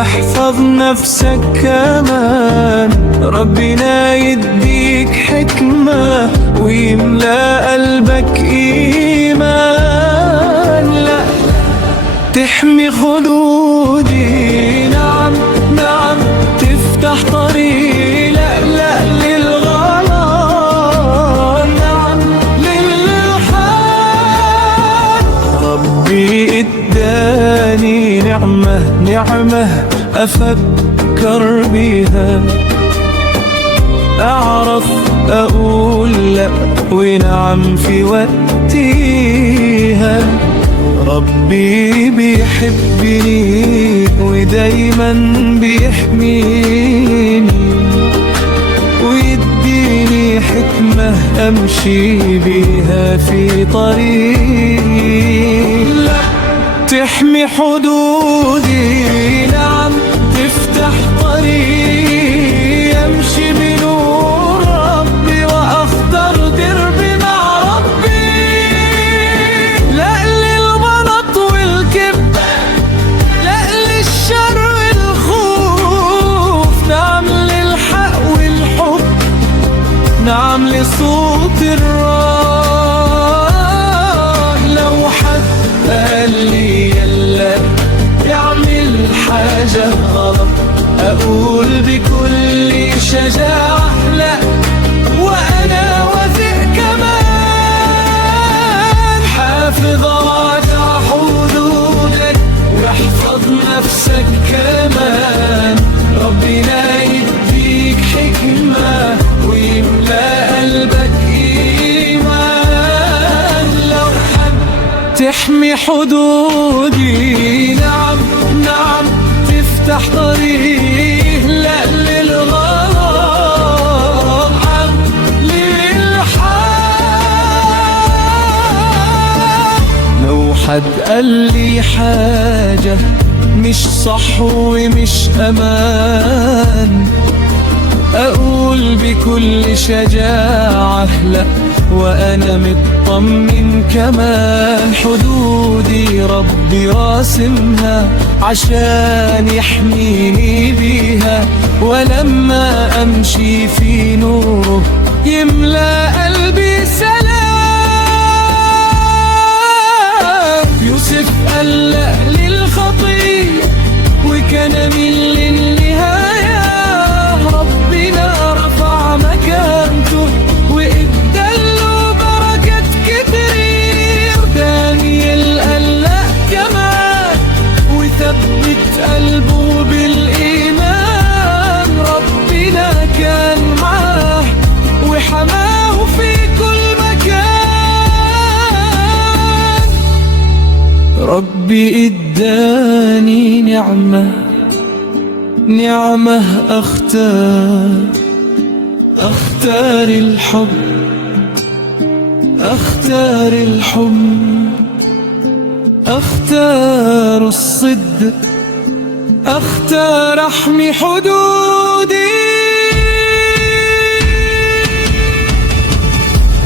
واحفظ نفسك كمان. ربنا يديك حكمة ويملأ قلبك إيمان. لا تحمي حدودي، نعم نعم تفتح طريق، لا لا للغلط، نعم للحق. ربي اداني نعمة أفكر بيها، أعرف أقول لأ ونعم في وقتها. ربي بيحبني ودايما بيحميني، ويديني حكمة أمشي بيها في طريقي. لا تحمي حدودي، نعم تفتح طريق، أمشي بنور ربي وأختار دربي مع ربي. لا للغلط والكذب، لا للشر والخوف، نعم للحق والحب، نعم لصوت الراء. لو حد قال لي يلا يعمل حاجة غلط، أقول بكل شجاعة لا، وأنا واثق كمان. حافظ على حدودك واحفظ نفسك كمان. ربنا يديك حكمة ويملأ قلبك إيمان. لو حب تحمي حدودي، نعم نعم تفتح طريق، لا للغلط، عم للحق. لو حد قال لي حاجة مش صح ومش أمان، أقول بكل شجاعة لا، وأنا مطمن كمان. حدودي ربي راسمها عشان يحميني بيها، ولما أمشي في نوره يملأ قلبي سلام. يوسف قال لا للخطية وكان من للنهاية. ربنا رفع مكانته وإداله بركات كتير. دانيال قال لا كمان وثبت قلبه بالإيمان. ربنا كان معاه وحماه في كل مكان. ربي إداني نعمة أختار الحب، أختار الصدق، أختار أحمي حدودي.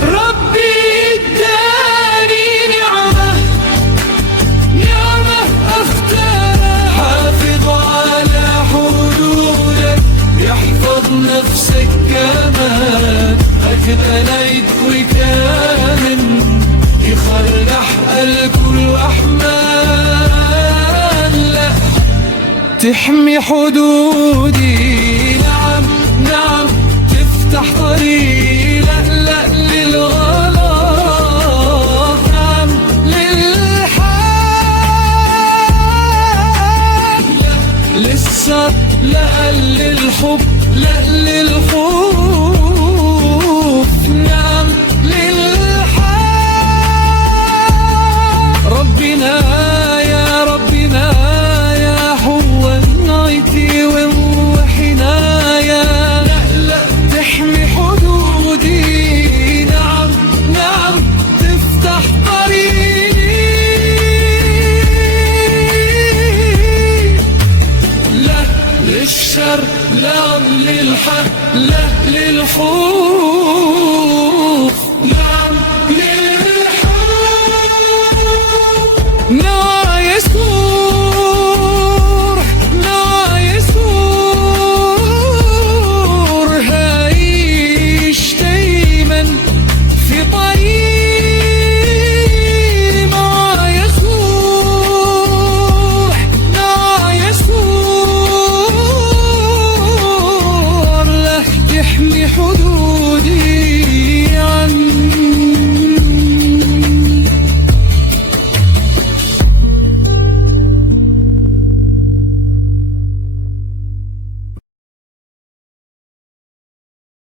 ربي اداني نعمة أختارها. حافظ على حدودك يحفظ نفسك كمان. أخذ أنايت وكامن يخلح الكل أحمال. لا تحمي حدودي، نعم نعم تفتح طريق، لا لا للغلط، نعم للحق. لا للسر، لا للحب، لا للخوف، نعم للحق. ربنا يا هو نايتي وحنايا. لا لا تحمي حدودي، نعم نعم تفتح طريقي. لا للشر، لا للحق، لا للخوف.